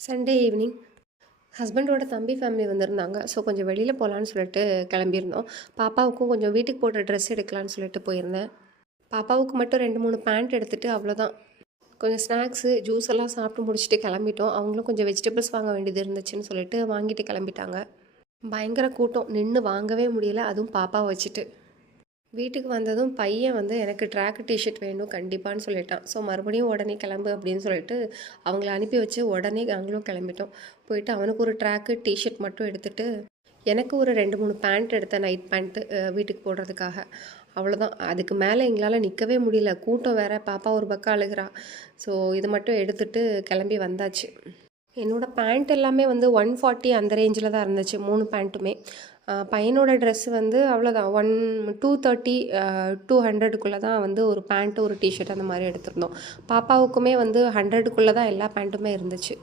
Sunday evening ஹஸ்பண்டோட தம்பி family வந்திருந்தாங்க. ஸோ கொஞ்சம் வெளியில் போகலான்னு சொல்லிட்டு கிளம்பியிருந்தோம். பாப்பாவுக்கும் கொஞ்சம் வீட்டுக்கு போடுற ட்ரெஸ் எடுக்கலான்னு சொல்லிட்டு போயிருந்தேன். பாப்பாவுக்கு மட்டும் 2-3 பேண்ட் எடுத்துகிட்டு அவ்வளோதான். கொஞ்சம் ஸ்நாக்ஸு ஜூஸ் எல்லாம் சாப்பிட்டு முடிச்சுட்டு கிளம்பிட்டோம். அவங்களும் கொஞ்சம் வெஜிடபிள்ஸ் வாங்க வேண்டியது இருந்துச்சுன்னு சொல்லிட்டு வாங்கிட்டு கிளம்பிட்டாங்க. பயங்கர கூட்டம், நின்று வாங்கவே முடியல, அதுவும் பாப்பாவை வச்சுட்டு. வீட்டுக்கு வந்ததும் பையன் வந்து எனக்கு ட்ராக் டிஷர்ட் வேணும் கண்டிப்பான்னு சொல்லிட்டான். ஸோ மறுபடியும் உடனே கிளம்பு அப்படின்னு சொல்லிட்டு அவங்கள அனுப்பி வச்சு உடனே நாங்களும் கிளம்பிட்டோம். போயிட்டு அவனுக்கு ஒரு ட்ராக்கு டிஷர்ட் மட்டும் எடுத்துகிட்டு எனக்கு ஒரு 2-3 பேண்ட் எடுத்தேன், நைட் பேண்ட்டு வீட்டுக்கு போடுறதுக்காக. அவ்வளோதான். அதுக்கு மேலே எங்களால் நிற்கவே முடியல, கூட்டம் வேறு. பாப்பா ஒரு பக்கம் அழுகிறா. ஸோ இது மட்டும் எடுத்துகிட்டு கிளம்பி வந்தாச்சு. என்னோடய பேண்ட் எல்லாமே வந்து 140 அந்த ரேஞ்சில் தான் இருந்துச்சு, 3 பேண்ட்டுமே. பையனோட ட்ரெஸ்ஸு வந்து அவ்வளோதான், 230 200க்குள்ளே தான் வந்து ஒரு பேண்ட்டு ஒரு டிஷர்ட் அந்த மாதிரி எடுத்திருந்தோம். பாப்பாவுக்குமே வந்து 100க்குள்ளே தான் எல்லா பேண்ட்டுமே இருந்துச்சு.